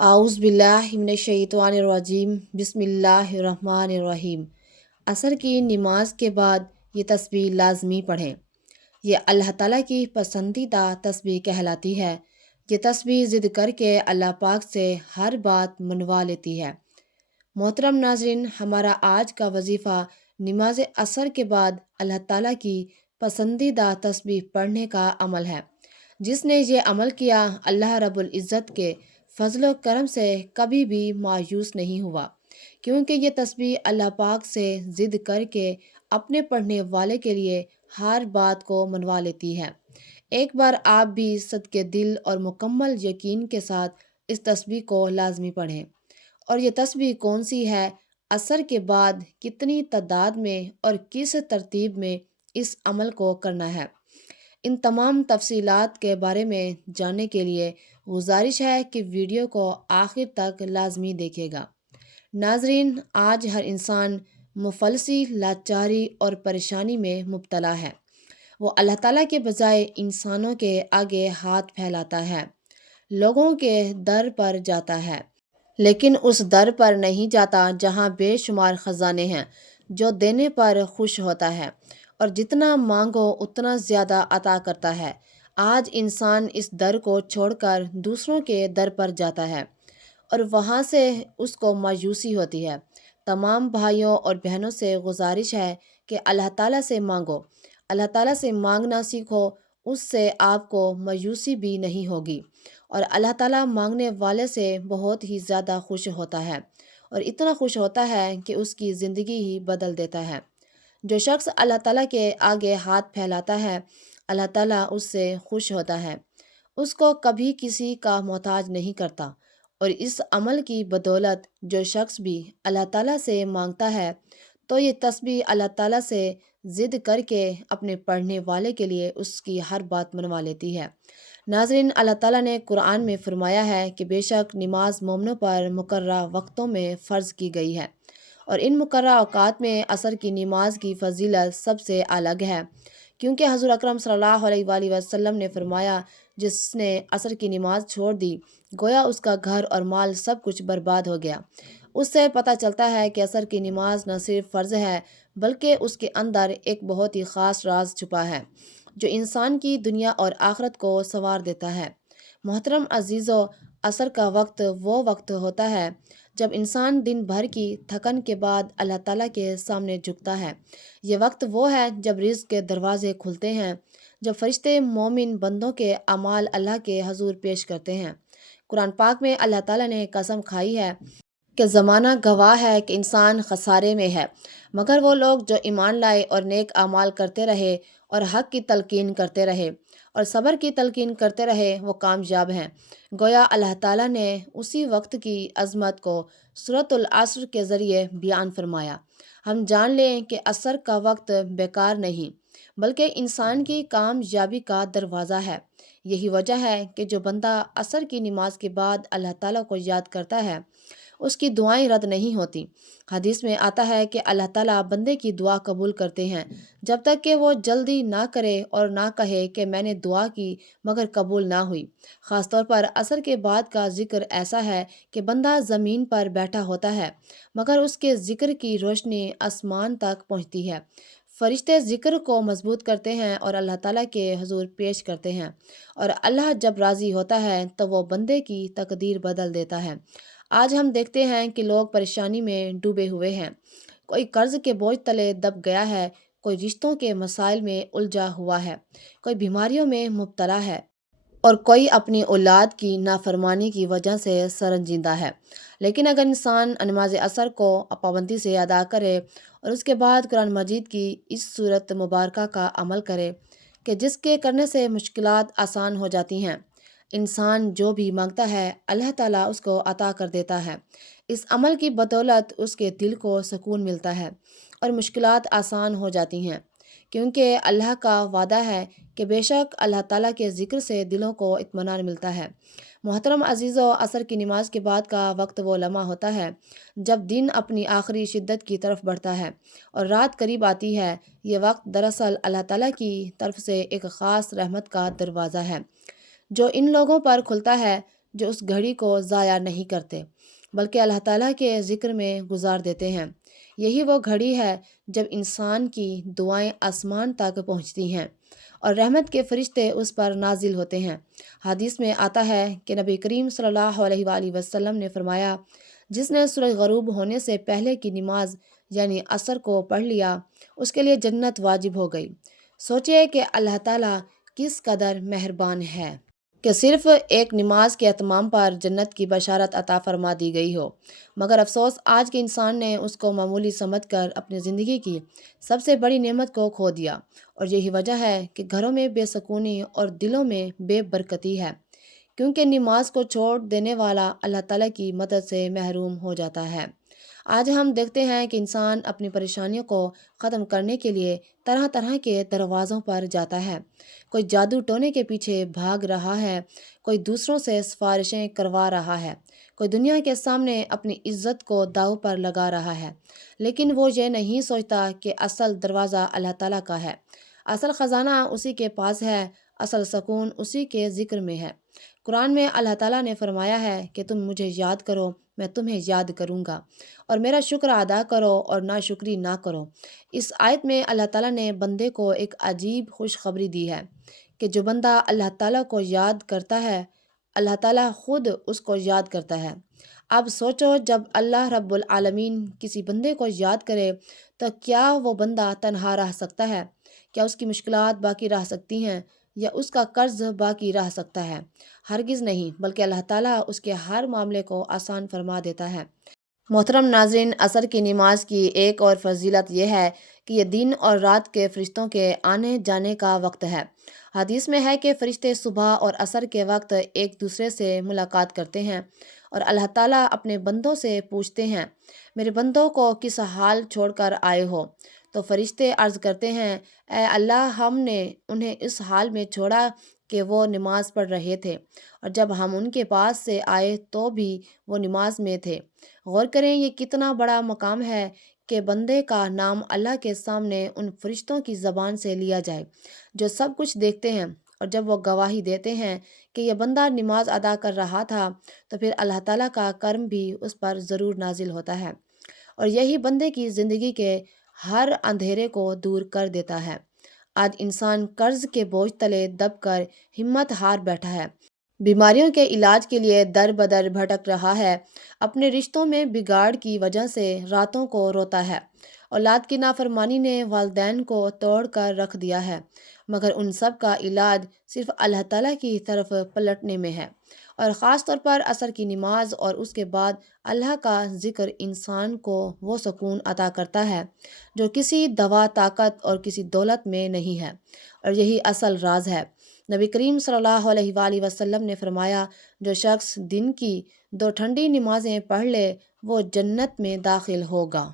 اعوذ باللہ من الشیطان الرجیم بسم اللہ الرحمن الرحیم۔ عصر کی نماز کے بعد یہ تسبیح لازمی پڑھیں۔ یہ اللہ تعالیٰ کی پسندیدہ تسبیح کہلاتی ہے۔ یہ تسبیح ضد کر کے اللہ پاک سے ہر بات منوا لیتی ہے۔ محترم ناظرین، ہمارا آج کا وظیفہ نماز عصر کے بعد اللہ تعالیٰ کی پسندیدہ تسبیح پڑھنے کا عمل ہے۔ جس نے یہ عمل کیا، اللہ رب العزت کے فضل و کرم سے کبھی بھی مایوس نہیں ہوا، کیونکہ یہ تسبیح اللہ پاک سے ضد کر کے اپنے پڑھنے والے کے لیے ہر بات کو منوا لیتی ہے۔ ایک بار آپ بھی صدقے دل اور مکمل یقین کے ساتھ اس تسبیح کو لازمی پڑھیں۔ اور یہ تسبیح کون سی ہے، عصر کے بعد کتنی تعداد میں اور کس ترتیب میں اس عمل کو کرنا ہے، ان تمام تفصیلات کے بارے میں جاننے کے لیے گزارش ہے کہ ویڈیو کو آخر تک لازمی دیکھے گا۔ ناظرین، آج ہر انسان مفلسی، لاچاری اور پریشانی میں مبتلا ہے۔ وہ اللہ تعالیٰ کے بجائے انسانوں کے آگے ہاتھ پھیلاتا ہے، لوگوں کے در پر جاتا ہے، لیکن اس در پر نہیں جاتا جہاں بے شمار خزانے ہیں، جو دینے پر خوش ہوتا ہے اور جتنا مانگو اتنا زیادہ عطا کرتا ہے۔ آج انسان اس در کو چھوڑ کر دوسروں کے در پر جاتا ہے اور وہاں سے اس کو مایوسی ہوتی ہے۔ تمام بھائیوں اور بہنوں سے گزارش ہے کہ اللہ تعالیٰ سے مانگو، اللہ تعالیٰ سے مانگنا سیکھو، اس سے آپ کو مایوسی بھی نہیں ہوگی، اور اللہ تعالیٰ مانگنے والے سے بہت ہی زیادہ خوش ہوتا ہے، اور اتنا خوش ہوتا ہے کہ اس کی زندگی ہی بدل دیتا ہے۔ جو شخص اللہ تعالیٰ کے آگے ہاتھ پھیلاتا ہے، اللہ تعالیٰ اس سے خوش ہوتا ہے، اس کو کبھی کسی کا محتاج نہیں کرتا، اور اس عمل کی بدولت جو شخص بھی اللہ تعالیٰ سے مانگتا ہے تو یہ تسبیح اللہ تعالیٰ سے ضد کر کے اپنے پڑھنے والے کے لیے اس کی ہر بات منوا لیتی ہے۔ ناظرین، اللہ تعالیٰ نے قرآن میں فرمایا ہے کہ بے شک نماز مومنوں پر مقررہ وقتوں میں فرض کی گئی ہے، اور ان مقررہ اوقات میں عصر کی نماز کی فضیلت سب سے الگ ہے، کیونکہ حضور اکرم صلی اللہ علیہ وآلہ وسلم نے فرمایا، جس نے عصر کی نماز چھوڑ دی گویا اس کا گھر اور مال سب کچھ برباد ہو گیا۔ اس سے پتہ چلتا ہے کہ عصر کی نماز نہ صرف فرض ہے بلکہ اس کے اندر ایک بہت ہی خاص راز چھپا ہے، جو انسان کی دنیا اور آخرت کو سنوار دیتا ہے۔ محترم عزیزو، عصر کا وقت وہ وقت ہوتا ہے جب انسان دن بھر کی تھکن کے بعد اللہ تعالیٰ کے سامنے جھکتا ہے۔ یہ وقت وہ ہے جب رزق کے دروازے کھلتے ہیں، جب فرشتے مومن بندوں کے اعمال اللہ کے حضور پیش کرتے ہیں۔ قرآن پاک میں اللہ تعالیٰ نے قسم کھائی ہے کہ زمانہ گواہ ہے کہ انسان خسارے میں ہے، مگر وہ لوگ جو ایمان لائے اور نیک اعمال کرتے رہے اور حق کی تلقین کرتے رہے اور صبر کی تلقین کرتے رہے، وہ کامیاب ہیں۔ گویا اللہ تعالیٰ نے اسی وقت کی عظمت کو سورۃ العصر کے ذریعے بیان فرمایا۔ ہم جان لیں کہ عصر کا وقت بیکار نہیں بلکہ انسان کی کامیابی کا دروازہ ہے۔ یہی وجہ ہے کہ جو بندہ عصر کی نماز کے بعد اللہ تعالیٰ کو یاد کرتا ہے، اس کی دعائیں رد نہیں ہوتی۔ حدیث میں آتا ہے کہ اللہ تعالیٰ بندے کی دعا قبول کرتے ہیں جب تک کہ وہ جلدی نہ کرے اور نہ کہے کہ میں نے دعا کی مگر قبول نہ ہوئی۔ خاص طور پر عصر کے بعد کا ذکر ایسا ہے کہ بندہ زمین پر بیٹھا ہوتا ہے مگر اس کے ذکر کی روشنی آسمان تک پہنچتی ہے، فرشتے ذکر کو مضبوط کرتے ہیں اور اللہ تعالیٰ کے حضور پیش کرتے ہیں، اور اللہ جب راضی ہوتا ہے تو وہ بندے کی تقدیر بدل دیتا ہے۔ آج ہم دیکھتے ہیں کہ لوگ پریشانی میں ڈوبے ہوئے ہیں، کوئی قرض کے بوجھ تلے دب گیا ہے، کوئی رشتوں کے مسائل میں الجھا ہوا ہے، کوئی بیماریوں میں مبتلا ہے، اور کوئی اپنی اولاد کی نافرمانی کی وجہ سے سرنجیدہ ہے۔ لیکن اگر انسان نماز عصر کو پابندی سے ادا کرے اور اس کے بعد قرآن مجید کی اس سورت مبارکہ کا عمل کرے کہ جس کے کرنے سے مشکلات آسان ہو جاتی ہیں، انسان جو بھی مانگتا ہے اللہ تعالیٰ اس کو عطا کر دیتا ہے۔ اس عمل کی بدولت اس کے دل کو سکون ملتا ہے اور مشکلات آسان ہو جاتی ہیں، کیونکہ اللہ کا وعدہ ہے کہ بے شک اللہ تعالیٰ کے ذکر سے دلوں کو اطمینان ملتا ہے۔ محترم عزیزو، عصر کی نماز کے بعد کا وقت وہ لمحہ ہوتا ہے جب دن اپنی آخری شدت کی طرف بڑھتا ہے اور رات قریب آتی ہے۔ یہ وقت دراصل اللہ تعالیٰ کی طرف سے ایک خاص رحمت کا دروازہ ہے جو ان لوگوں پر کھلتا ہے جو اس گھڑی کو ضائع نہیں کرتے بلکہ اللہ تعالیٰ کے ذکر میں گزار دیتے ہیں۔ یہی وہ گھڑی ہے جب انسان کی دعائیں آسمان تک پہنچتی ہیں اور رحمت کے فرشتے اس پر نازل ہوتے ہیں۔ حدیث میں آتا ہے کہ نبی کریم صلی اللہ علیہ وآلہ وسلم نے فرمایا، جس نے سورج غروب ہونے سے پہلے کی نماز یعنی عصر کو پڑھ لیا، اس کے لیے جنت واجب ہو گئی۔ سوچئے کہ اللہ تعالیٰ کس قدر مہربان ہے کہ صرف ایک نماز کے اتمام پر جنت کی بشارت عطا فرما دی گئی ہو، مگر افسوس آج کے انسان نے اس کو معمولی سمجھ کر اپنی زندگی کی سب سے بڑی نعمت کو کھو دیا، اور یہی وجہ ہے کہ گھروں میں بے سکونی اور دلوں میں بے برکتی ہے، کیونکہ نماز کو چھوڑ دینے والا اللہ تعالیٰ کی مدد سے محروم ہو جاتا ہے۔ آج ہم دیکھتے ہیں کہ انسان اپنی پریشانیوں کو ختم کرنے کے لیے طرح طرح کے دروازوں پر جاتا ہے۔ کوئی جادو ٹونے کے پیچھے بھاگ رہا ہے، کوئی دوسروں سے سفارشیں کروا رہا ہے، کوئی دنیا کے سامنے اپنی عزت کو داؤ پر لگا رہا ہے، لیکن وہ یہ نہیں سوچتا کہ اصل دروازہ اللہ تعالیٰ کا ہے، اصل خزانہ اسی کے پاس ہے، اصل سکون اسی کے ذکر میں ہے۔ قرآن میں اللہ تعالیٰ نے فرمایا ہے کہ تم مجھے یاد کرو، میں تمہیں یاد کروں گا، اور میرا شکر ادا کرو اور ناشکری نہ کرو۔ اس آیت میں اللہ تعالیٰ نے بندے کو ایک عجیب خوشخبری دی ہے کہ جو بندہ اللہ تعالیٰ کو یاد کرتا ہے، اللہ تعالیٰ خود اس کو یاد کرتا ہے۔ اب سوچو، جب اللہ رب العالمین کسی بندے کو یاد کرے تو کیا وہ بندہ تنہا رہ سکتا ہے؟ کیا اس کی مشکلات باقی رہ سکتی ہیں یا اس کا قرض باقی رہ سکتا ہے؟ ہرگز نہیں، بلکہ اللہ تعالیٰ اس کے ہر معاملے کو آسان فرما دیتا ہے۔ محترم ناظرین، عصر کی نماز کی ایک اور فضیلت یہ ہے کہ یہ دن اور رات کے فرشتوں کے آنے جانے کا وقت ہے۔ حدیث میں ہے کہ فرشتے صبح اور عصر کے وقت ایک دوسرے سے ملاقات کرتے ہیں اور اللہ تعالیٰ اپنے بندوں سے پوچھتے ہیں، میرے بندوں کو کس حال چھوڑ کر آئے ہو؟ تو فرشتے عرض کرتے ہیں، اے اللہ، ہم نے انہیں اس حال میں چھوڑا کہ وہ نماز پڑھ رہے تھے، اور جب ہم ان کے پاس سے آئے تو بھی وہ نماز میں تھے۔ غور کریں، یہ کتنا بڑا مقام ہے کہ بندے کا نام اللہ کے سامنے ان فرشتوں کی زبان سے لیا جائے جو سب کچھ دیکھتے ہیں، اور جب وہ گواہی دیتے ہیں کہ یہ بندہ نماز ادا کر رہا تھا تو پھر اللہ تعالیٰ کا کرم بھی اس پر ضرور نازل ہوتا ہے، اور یہی بندے کی زندگی کے ہر اندھیرے کو دور کر دیتا ہے۔ آج انسان قرض کے بوجھ تلے دب کر ہمت ہار بیٹھا ہے، بیماریوں کے علاج کے لیے در بدر بھٹک رہا ہے، اپنے رشتوں میں بگاڑ کی وجہ سے راتوں کو روتا ہے، اولاد کی نافرمانی نے والدین کو توڑ کر رکھ دیا ہے، مگر ان سب کا علاج صرف اللہ تعالیٰ کی طرف پلٹنے میں ہے، اور خاص طور پر عصر کی نماز اور اس کے بعد اللہ کا ذکر انسان کو وہ سکون عطا کرتا ہے جو کسی دوا، طاقت اور کسی دولت میں نہیں ہے، اور یہی اصل راز ہے۔ نبی کریم صلی اللہ علیہ وآلہ وسلم نے فرمایا، جو شخص دن کی 2 ٹھنڈی نمازیں پڑھ لے وہ جنت میں داخل ہوگا۔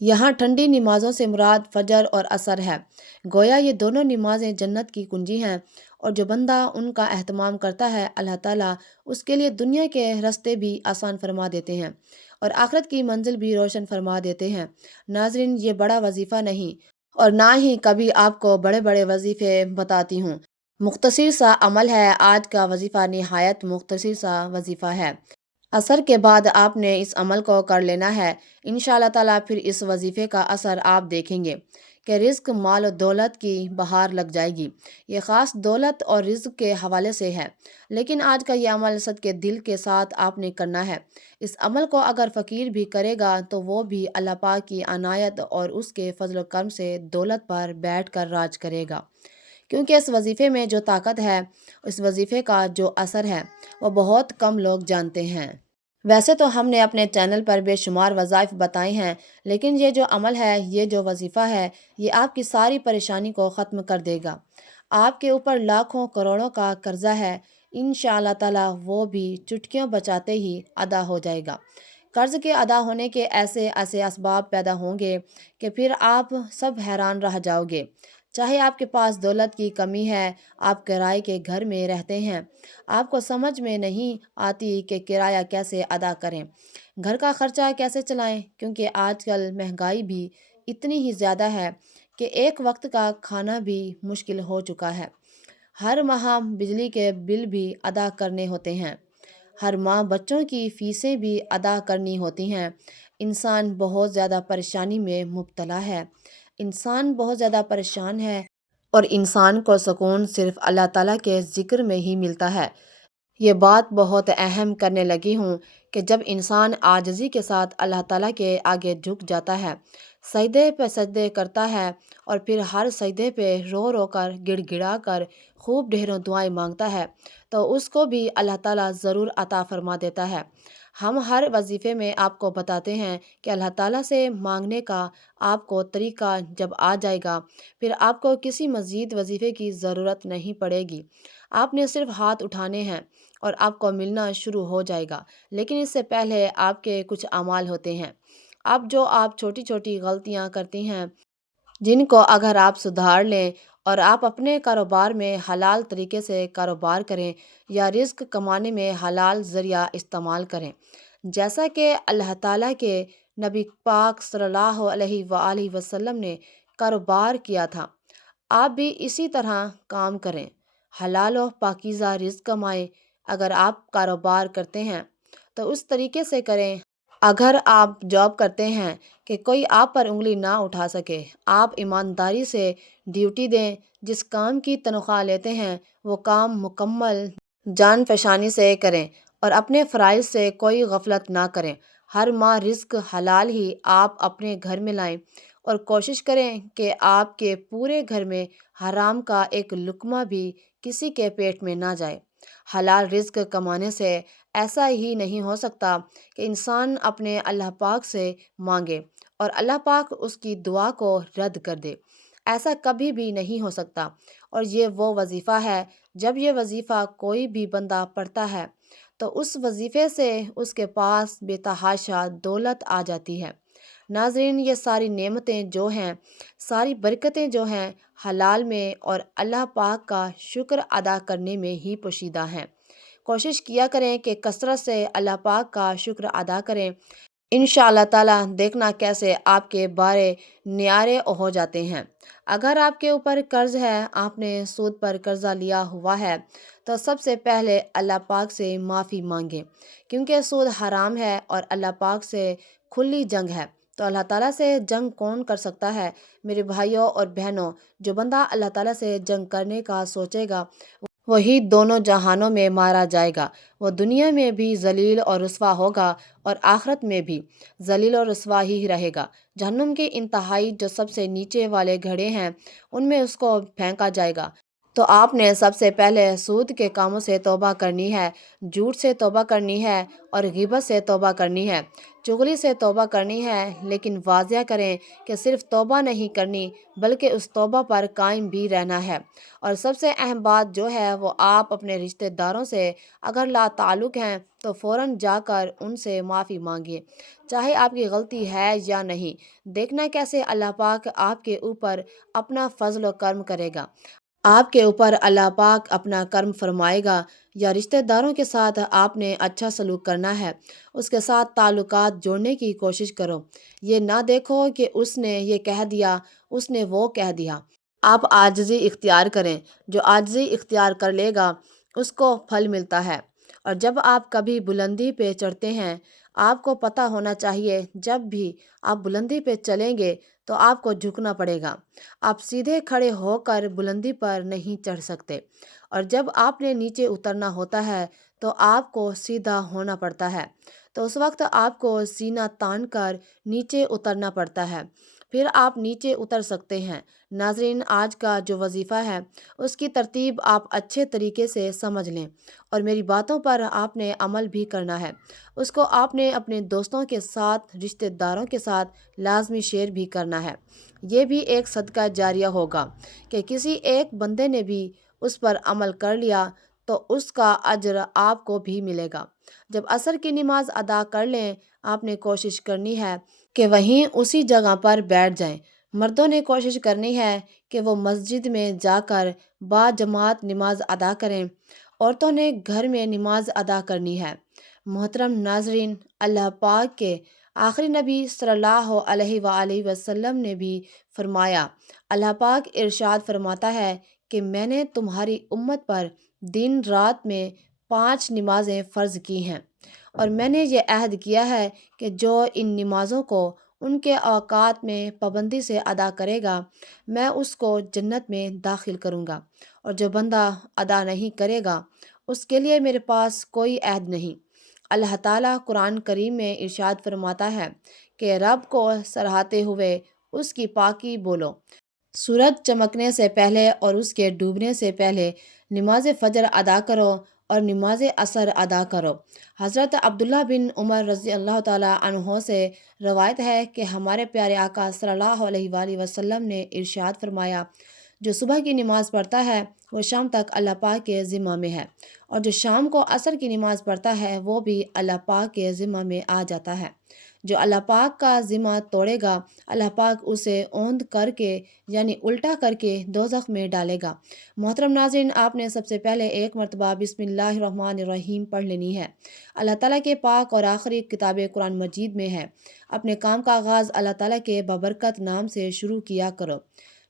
یہاں ٹھنڈی نمازوں سے مراد فجر اور عصر ہے، گویا یہ دونوں نمازیں جنت کی کنجی ہیں، اور جو بندہ ان کا اہتمام کرتا ہے، اللہ تعالیٰ اس کے لیے دنیا کے راستے بھی آسان فرما دیتے ہیں اور آخرت کی منزل بھی روشن فرما دیتے ہیں۔ ناظرین، یہ بڑا وظیفہ نہیں اور نہ ہی کبھی آپ کو بڑے بڑے وظیفے بتاتی ہوں، مختصر سا عمل ہے۔ آج کا وظیفہ نہایت مختصر سا وظیفہ ہے۔ عصر کے بعد آپ نے اس عمل کو کر لینا ہے، انشاءاللہ تعالیٰ پھر اس وظیفے کا اثر آپ دیکھیں گے کہ رزق، مال و دولت کی بہار لگ جائے گی۔ یہ خاص دولت اور رزق کے حوالے سے ہے، لیکن آج کا یہ عمل صدقے دل کے ساتھ آپ نے کرنا ہے۔ اس عمل کو اگر فقیر بھی کرے گا تو وہ بھی اللہ پاک کی عنایت اور اس کے فضل و کرم سے دولت پر بیٹھ کر راج کرے گا، کیونکہ اس وظیفے میں جو طاقت ہے، اس وظیفے کا جو اثر ہے، وہ بہت کم لوگ جانتے ہیں۔ ویسے تو ہم نے اپنے چینل پر بے شمار وظائف بتائے ہیں، لیکن یہ جو عمل ہے، یہ جو وظیفہ ہے، یہ آپ کی ساری پریشانی کو ختم کر دے گا۔ آپ کے اوپر لاکھوں کروڑوں کا قرضہ ہے، انشاءاللہ تعالیٰ وہ بھی چٹکیوں بچاتے ہی ادا ہو جائے گا۔ قرض کے ادا ہونے کے ایسے ایسے اسباب پیدا ہوں گے کہ پھر آپ سب حیران رہ جاؤ گے۔ چاہے آپ کے پاس دولت کی کمی ہے، آپ کرائے کے گھر میں رہتے ہیں، آپ کو سمجھ میں نہیں آتی کہ کرایہ کیسے ادا کریں، گھر کا خرچہ کیسے چلائیں، کیونکہ آج کل مہنگائی بھی اتنی ہی زیادہ ہے کہ ایک وقت کا کھانا بھی مشکل ہو چکا ہے۔ ہر ماہ بجلی کے بل بھی ادا کرنے ہوتے ہیں، ہر ماہ بچوں کی فیسیں بھی ادا کرنی ہوتی ہیں۔ انسان بہت زیادہ پریشانی میں مبتلا ہے، انسان بہت زیادہ پریشان ہے، اور انسان کو سکون صرف اللہ تعالیٰ کے ذکر میں ہی ملتا ہے۔ یہ بات بہت اہم کرنے لگی ہوں کہ جب انسان عاجزی کے ساتھ اللہ تعالیٰ کے آگے جھک جاتا ہے، سجدے پہ سجدے کرتا ہے، اور پھر ہر سجدے پہ رو رو کر گڑ گڑا کر خوب ڈھیروں دعائیں مانگتا ہے، تو اس کو بھی اللہ تعالیٰ ضرور عطا فرما دیتا ہے۔ ہم ہر وظیفے میں آپ کو بتاتے ہیں کہ اللہ تعالیٰ سے مانگنے کا آپ کو طریقہ جب آ جائے گا، پھر آپ کو کسی مزید وظیفے کی ضرورت نہیں پڑے گی، آپ نے صرف ہاتھ اٹھانے ہیں اور آپ کو ملنا شروع ہو جائے گا۔ لیکن اس سے پہلے آپ کے کچھ اعمال ہوتے ہیں، آپ چھوٹی چھوٹی غلطیاں کرتی ہیں، جن کو اگر آپ سدھار لیں اور آپ اپنے کاروبار میں حلال طریقے سے کاروبار کریں یا رزق کمانے میں حلال ذریعہ استعمال کریں، جیسا کہ اللہ تعالیٰ کے نبی پاک صلی اللہ علیہ وآلہ وسلم نے کاروبار کیا تھا، آپ بھی اسی طرح کام کریں، حلال و پاکیزہ رزق کمائیں۔ اگر آپ کاروبار کرتے ہیں تو اس طریقے سے کریں، اگر آپ جاب کرتے ہیں کہ کوئی آپ پر انگلی نہ اٹھا سکے، آپ ایمانداری سے ڈیوٹی دیں، جس کام کی تنخواہ لیتے ہیں وہ کام مکمل جان فشانی سے کریں، اور اپنے فرائض سے کوئی غفلت نہ کریں۔ ہر ماہ رزق حلال ہی آپ اپنے گھر میں لائیں، اور کوشش کریں کہ آپ کے پورے گھر میں حرام کا ایک لقمہ بھی کسی کے پیٹ میں نہ جائے۔ حلال رزق کمانے سے ایسا ہی نہیں ہو سکتا کہ انسان اپنے اللہ پاک سے مانگے اور اللہ پاک اس کی دعا کو رد کر دے، ایسا کبھی بھی نہیں ہو سکتا۔ اور یہ وہ وظیفہ ہے، جب یہ وظیفہ کوئی بھی بندہ پڑھتا ہے تو اس وظیفے سے اس کے پاس بے تحاشا دولت آ جاتی ہے۔ ناظرین، یہ ساری نعمتیں جو ہیں، ساری برکتیں جو ہیں، حلال میں اور اللہ پاک کا شکر ادا کرنے میں ہی پوشیدہ ہیں۔ کوشش کیا کریں کہ کثرت سے اللہ پاک کا شکر ادا کریں، انشاءاللہ تعالیٰ دیکھنا کیسے آپ کے بارے نیارے ہو جاتے ہیں۔ اگر آپ کے اوپر قرض ہے، آپ نے سود پر قرضہ لیا ہوا ہے، تو سب سے پہلے اللہ پاک سے معافی مانگیں، کیونکہ سود حرام ہے اور اللہ پاک سے کھلی جنگ ہے۔ تو اللہ تعالیٰ سے جنگ کون کر سکتا ہے؟ میرے بھائیوں اور بہنوں، جو بندہ اللہ تعالیٰ سے جنگ کرنے کا سوچے گا، وہی دونوں جہانوں میں مارا جائے گا، وہ دنیا میں بھی ذلیل اور رسوا ہوگا اور آخرت میں بھی ذلیل اور رسوا ہی رہے گا۔ جہنم کے انتہائی جو سب سے نیچے والے گھڑے ہیں، ان میں اس کو پھینکا جائے گا۔ تو آپ نے سب سے پہلے سود کے کاموں سے توبہ کرنی ہے، جھوٹ سے توبہ کرنی ہے، اور غیبت سے توبہ کرنی ہے، چغلی سے توبہ کرنی ہے۔ لیکن واضح کریں کہ صرف توبہ نہیں کرنی، بلکہ اس توبہ پر قائم بھی رہنا ہے۔ اور سب سے اہم بات جو ہے وہ آپ اپنے رشتہ داروں سے اگر لا تعلق ہیں تو فوراً جا کر ان سے معافی مانگیے، چاہے آپ کی غلطی ہے یا نہیں۔ دیکھنا کیسے اللہ پاک آپ کے اوپر اپنا فضل و کرم کرے گا، آپ کے اوپر اللہ پاک اپنا کرم فرمائے گا۔ یا رشتہ داروں کے ساتھ آپ نے اچھا سلوک کرنا ہے، اس کے ساتھ تعلقات جوڑنے کی کوشش کرو۔ یہ نہ دیکھو کہ اس نے یہ کہہ دیا، اس نے وہ کہہ دیا۔ آپ عاجزی اختیار کریں، جو عاجزی اختیار کر لے گا اس کو پھل ملتا ہے۔ اور جب آپ کبھی بلندی پہ چڑھتے ہیں، آپ کو پتہ ہونا چاہیے جب بھی آپ بلندی پہ چلیں گے تو آپ کو جھکنا پڑے گا، آپ سیدھے کھڑے ہو کر بلندی پر نہیں چڑھ سکتے۔ اور جب آپ نے نیچے اترنا ہوتا ہے تو آپ کو سیدھا ہونا پڑتا ہے، تو اس وقت آپ کو سینہ تان کر نیچے اترنا پڑتا ہے، پھر آپ نیچے اتر سکتے ہیں۔ ناظرین، آج کا جو وظیفہ ہے اس کی ترتیب آپ اچھے طریقے سے سمجھ لیں، اور میری باتوں پر آپ نے عمل بھی کرنا ہے۔ اس کو آپ نے اپنے دوستوں کے ساتھ، رشتہ داروں کے ساتھ لازمی شیئر بھی کرنا ہے۔ یہ بھی ایک صدقہ جاریہ ہوگا کہ کسی ایک بندے نے بھی اس پر عمل کر لیا تو اس کا اجر آپ کو بھی ملے گا۔ جب عصر کی نماز ادا کر لیں، آپ نے کوشش کرنی ہے کہ وہیں اسی جگہ پر بیٹھ جائیں۔ مردوں نے کوشش کرنی ہے کہ وہ مسجد میں جا کر با جماعت نماز ادا کریں، عورتوں نے گھر میں نماز ادا کرنی ہے۔ محترم ناظرین، اللہ پاک کے آخری نبی صلی اللہ علیہ وآلہ وسلم نے بھی فرمایا، اللہ پاک ارشاد فرماتا ہے کہ میں نے تمہاری امت پر دن رات میں 5 نمازیں فرض کی ہیں، اور میں نے یہ عہد کیا ہے کہ جو ان نمازوں کو ان کے اوقات میں پابندی سے ادا کرے گا میں اس کو جنت میں داخل کروں گا، اور جو بندہ ادا نہیں کرے گا اس کے لیے میرے پاس کوئی عہد نہیں۔ اللہ تعالیٰ قرآن کریم میں ارشاد فرماتا ہے کہ رب کو سراہتے ہوئے اس کی پاکی بولو، سورج چمکنے سے پہلے اور اس کے ڈوبنے سے پہلے نماز فجر ادا کرو اور نماز عصر ادا کرو۔ حضرت عبداللہ بن عمر رضی اللہ تعالیٰ عنہ سے روایت ہے کہ ہمارے پیارے آقا صلی اللہ علیہ وآلہ وسلم نے ارشاد فرمایا، جو صبح کی نماز پڑھتا ہے وہ شام تک اللہ پاک کے ذمہ میں ہے، اور جو شام کو عصر کی نماز پڑھتا ہے وہ بھی اللہ پاک کے ذمہ میں آ جاتا ہے۔ جو اللہ پاک کا ذمہ توڑے گا اللہ پاک اسے اوندھ کر کے یعنی الٹا کر کے دوزخ میں ڈالے گا۔ محترم ناظرین، آپ نے سب سے پہلے ایک مرتبہ بسم اللہ الرحمن الرحیم پڑھ لینی ہے۔ اللہ تعالیٰ کے پاک اور آخری کتاب قرآن مجید میں ہے، اپنے کام کا آغاز اللہ تعالیٰ کے بابرکت نام سے شروع کیا کرو۔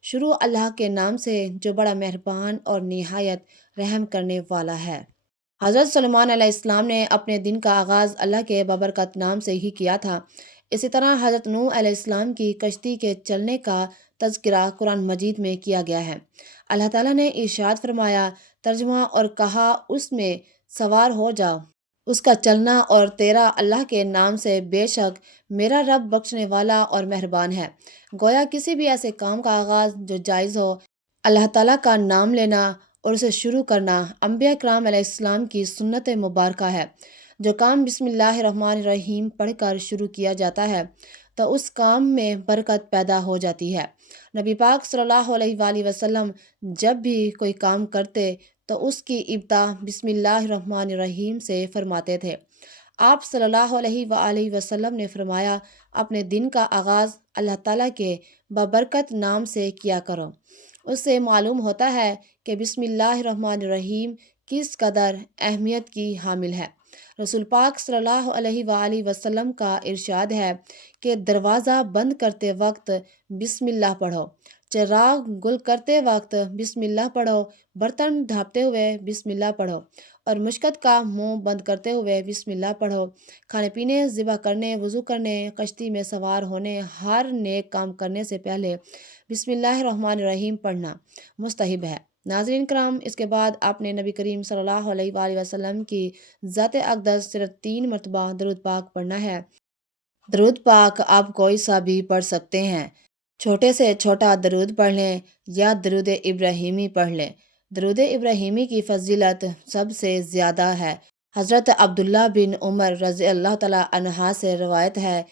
شروع اللہ کے نام سے جو بڑا مہربان اور نہایت رحم کرنے والا ہے۔ حضرت سلیمان علیہ السلام نے اپنے دن کا آغاز اللہ کے بابرکت نام سے ہی کیا تھا۔ اسی طرح حضرت نوح علیہ السلام کی کشتی کے چلنے کا تذکرہ قرآن مجید میں کیا گیا ہے۔ اللہ تعالیٰ نے ارشاد فرمایا، ترجمہ، اور کہا اس میں سوار ہو جاؤ، اس کا چلنا اور تیرا اللہ کے نام سے، بے شک میرا رب بخشنے والا اور مہربان ہے۔ گویا کسی بھی ایسے کام کا آغاز جو جائز ہو، اللہ تعالیٰ کا نام لینا اور اسے شروع کرنا انبیاء کرام علیہ السلام کی سنت مبارکہ ہے۔ جو کام بسم اللہ الرحمن الرحیم پڑھ کر شروع کیا جاتا ہے تو اس کام میں برکت پیدا ہو جاتی ہے۔ نبی پاک صلی اللہ علیہ وآلہ وسلم جب بھی کوئی کام کرتے تو اس کی ابتدا بسم اللہ الرحمن الرحیم سے فرماتے تھے۔ آپ صلی اللہ علیہ وآلہ وسلم نے فرمایا، اپنے دن کا آغاز اللہ تعالیٰ کے بابرکت نام سے کیا کرو۔ اس سے معلوم ہوتا ہے کہ بسم اللہ الرحمن الرحیم کس قدر اہمیت کی حامل ہے۔ رسول پاک صلی اللہ علیہ وآلہ وسلم کا ارشاد ہے کہ دروازہ بند کرتے وقت بسم اللہ پڑھو، چراغ گل کرتے وقت بسم اللہ پڑھو، برتن ڈھانپتے ہوئے بسم اللہ پڑھو، اور مشکت کا منہ بند کرتے ہوئے بسم اللہ پڑھو۔ کھانے پینے، ذبح کرنے، وضو کرنے، کشتی میں سوار ہونے، ہر نیک کام کرنے سے پہلے بسم اللہ الرحمن الرحیم پڑھنا مستحب ہے۔ ناظرین کرام، اس کے بعد آپ نے نبی کریم صلی اللہ علیہ وآلہ وسلم کی ذات اقدس صرف 3 مرتبہ درود پاک پڑھنا ہے۔ درود پاک آپ کوئی سا بھی پڑھ سکتے ہیں، چھوٹے سے چھوٹا درود پڑھ لیں یا درود ابراہیمی پڑھ لیں۔ درود ابراہیمی کی فضیلت سب سے زیادہ ہے۔ حضرت عبداللہ بن عمر رضی اللہ تعالیٰ عنہ سے روایت ہے،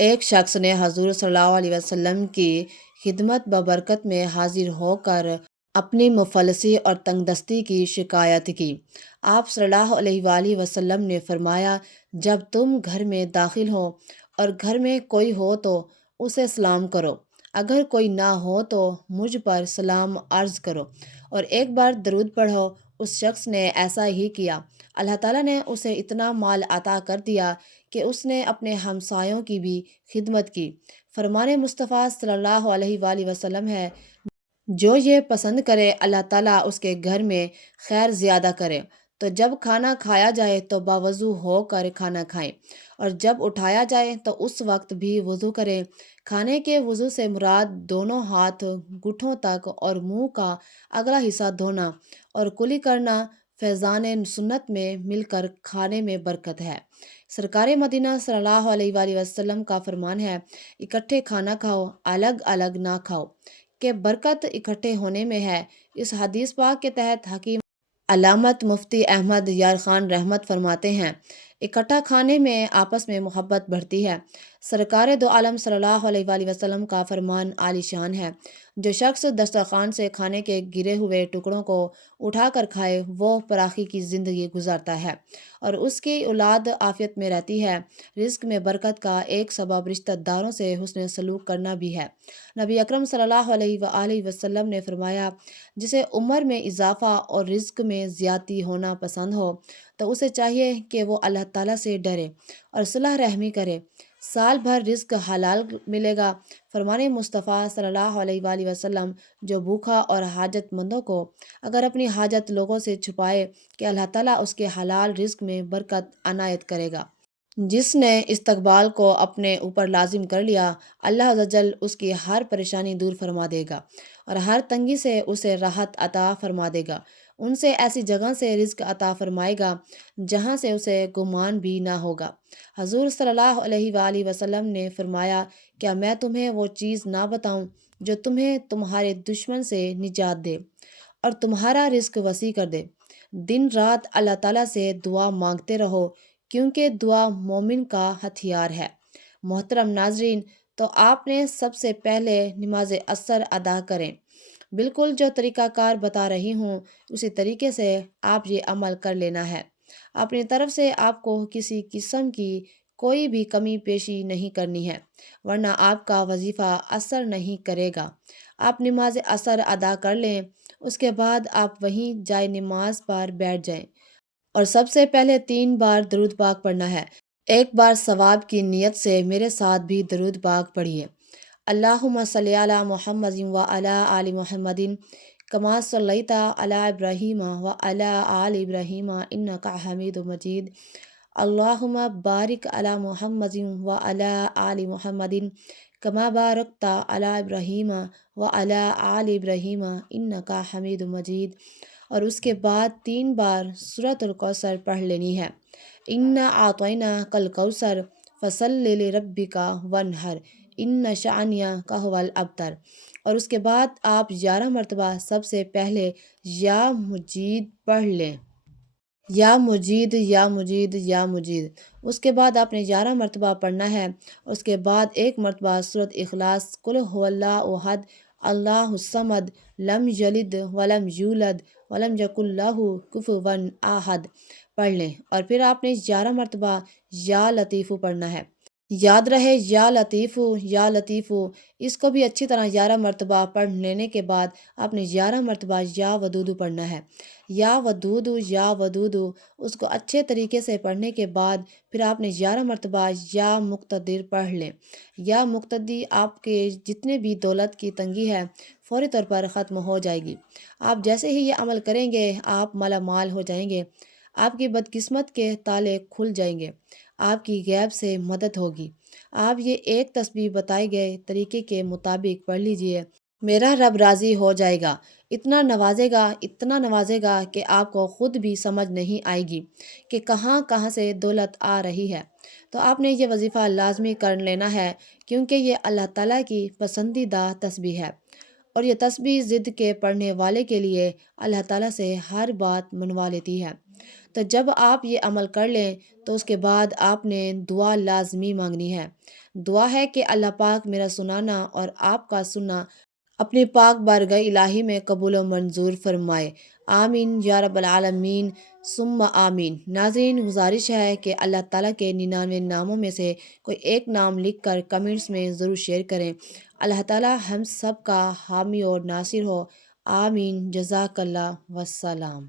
ایک شخص نے حضور صلی اللہ علیہ وسلم کی خدمت ببرکت میں حاضر ہو کر اپنی مفلسی اور تنگ دستی کی شکایت کی۔ آپ صلی اللہ علیہ وآلہ وسلم نے فرمایا، جب تم گھر میں داخل ہو اور گھر میں کوئی ہو تو اسے سلام کرو، اگر کوئی نہ ہو تو مجھ پر سلام عرض کرو، اور ایک بار درود پڑھو۔ اس شخص نے ایسا ہی کیا۔ اللہ تعالیٰ نے اسے اتنا مال عطا کر دیا کہ اس نے اپنے ہمسایوں کی بھی خدمت کی۔ فرمان مصطفیٰ صلی اللہ علیہ وآلہ وسلم ہے، جو یہ پسند کرے اللہ تعالیٰ اس کے گھر میں خیر زیادہ کرے۔ تو جب کھانا کھایا جائے تو باوضو ہو کر کھانا کھائیں، اور جب اٹھایا جائے تو اس وقت بھی وضو کریں۔ کھانے کے وضو سے مراد دونوں ہاتھ گھٹنوں تک اور منہ کا اگلا حصہ دھونا اور کلی کرنا۔ فیضان سنت میں مل کر کھانے میں برکت ہے۔ سرکار مدینہ صلی اللہ علیہ وآلہ وسلم کا فرمان ہے، اکٹھے کھانا کھاؤ، الگ الگ نہ کھاؤ، کہ برکت اکٹھے ہونے میں ہے۔ اس حدیث پاک کے تحت حکیم علامت مفتی احمد یار خان رحمت فرماتے ہیں، اکٹھا کھانے میں آپس میں محبت بڑھتی ہے۔ سرکار دو عالم صلی اللہ علیہ وآلہ وسلم کا فرمان عالی شان ہے، جو شخص دسترخوان سے کھانے کے گرے ہوئے ٹکڑوں کو اٹھا کر کھائے وہ فراخی کی زندگی گزارتا ہے اور اس کی اولاد عافیت میں رہتی ہے۔ رزق میں برکت کا ایک سبب رشتہ داروں سے حسن سلوک کرنا بھی ہے۔ نبی اکرم صلی اللہ علیہ وآلہ وسلم نے فرمایا، جسے عمر میں اضافہ اور رزق میں زیادتی ہونا پسند ہو تو اسے چاہیے کہ وہ اللہ تعالیٰ سے ڈرے اور صلح رحمی کرے۔ سال بھر رزق حلال ملے گا۔ فرمان مصطفیٰ صلی اللہ علیہ وآلہ وسلم، جو بھوکا اور حاجت مندوں کو اگر اپنی حاجت لوگوں سے چھپائے کہ اللہ تعالیٰ اس کے حلال رزق میں برکت عنایت کرے گا۔ جس نے استقبال کو اپنے اوپر لازم کر لیا، اللہ عز و جل اس کی ہر پریشانی دور فرما دے گا اور ہر تنگی سے اسے راحت عطا فرما دے گا۔ ان سے ایسی جگہ سے رزق عطا فرمائے گا جہاں سے اسے گمان بھی نہ ہوگا۔ حضور صلی اللہ علیہ وآلہ وسلم نے فرمایا، کیا میں تمہیں وہ چیز نہ بتاؤں جو تمہیں تمہارے دشمن سے نجات دے اور تمہارا رزق وسیع کر دے؟ دن رات اللہ تعالیٰ سے دعا مانگتے رہو، کیونکہ دعا مومن کا ہتھیار ہے۔ محترم ناظرین، تو آپ نے سب سے پہلے نماز عصر ادا کریں۔ بالکل جو طریقہ کار بتا رہی ہوں اسی طریقے سے آپ یہ عمل کر لینا ہے۔ اپنی طرف سے آپ کو کسی قسم کی کوئی بھی کمی پیشی نہیں کرنی ہے، ورنہ آپ کا وظیفہ اثر نہیں کرے گا۔ آپ نماز عصر ادا کر لیں، اس کے بعد آپ وہیں جائے نماز پر بیٹھ جائیں اور سب سے پہلے 3 بار درود پاک پڑھنا ہے۔ ایک بار ثواب کی نیت سے میرے ساتھ بھی درود پاک پڑھیے۔ اللہم صلی علی محمد و علی آل محمد کما صلیت علی ابراہیم و علی آل ابراہیم انک حمید مجید۔ اللہم بارک علی محمد و علی آل محمد کما بارکت علی ابراہیم و علی آل ابراہیم انک حمید مجید۔ اور اس کے بعد 3 بار سورۃ الکوثر پڑھ لینی ہے۔ انا اعطیناک الکوثر فصلی لربک وانحر ان شانئک ھو الابتر۔ اور اس کے بعد آپ 11 مرتبہ سب سے پہلے یا مجید پڑھ لیں، یا مجید یا مجید یا مجید۔ اس کے بعد آپ نے 11 مرتبہ پڑھنا ہے۔ اس کے بعد 1 مرتبہ سورۃ اخلاص، قل ھو اللہ احد اللہ الصمد لم یلد ولم یولد ولم یکن لہ کفوا احد پڑھ لیں، اور پھر آپ نے 11 مرتبہ یا لطیفو پڑھنا ہے۔ یاد رہے یا لطیفو، اس کو بھی اچھی طرح 11 مرتبہ پڑھ لینے کے بعد آپ نے 11 مرتبہ یا ودودو پڑھنا ہے۔ یا ودودو اس کو اچھے طریقے سے پڑھنے کے بعد پھر آپ نے 11 مرتبہ یا مقتدر پڑھ لیں۔ یا مقتدی آپ کے جتنے بھی دولت کی تنگی ہے فوری طور پر ختم ہو جائے گی۔ آپ جیسے ہی یہ عمل کریں گے آپ مالا مال ہو جائیں گے، آپ کی بدقسمت کے تالے کھل جائیں گے، آپ کی غیب سے مدد ہوگی۔ آپ یہ ایک تسبیح بتائے گئے طریقے کے مطابق پڑھ لیجئے، میرا رب راضی ہو جائے گا، اتنا نوازے گا کہ آپ کو خود بھی سمجھ نہیں آئے گی کہ کہاں کہاں سے دولت آ رہی ہے۔ تو آپ نے یہ وظیفہ لازمی کر لینا ہے، کیونکہ یہ اللہ تعالیٰ کی پسندیدہ تسبیح ہے، اور یہ تسبیح ضد کے پڑھنے والے کے لیے اللہ تعالیٰ سے ہر بات منوا لیتی ہے۔ تو جب آپ یہ عمل کر لیں تو اس کے بعد آپ نے دعا لازمی مانگنی ہے۔ دعا ہے کہ اللہ پاک میرا سنانا اور آپ کا سننا اپنی پاک بارگاہ الہی میں قبول و منظور فرمائے۔ آمین یا رب العالمین ثم آمین۔ ناظرین، گزارش ہے کہ اللہ تعالیٰ کے 99 ناموں میں سے کوئی ایک نام لکھ کر کمنٹس میں ضرور شیئر کریں۔ اللہ تعالیٰ ہم سب کا حامی اور ناصر ہو۔ آمین۔ جزاک اللہ، والسلام۔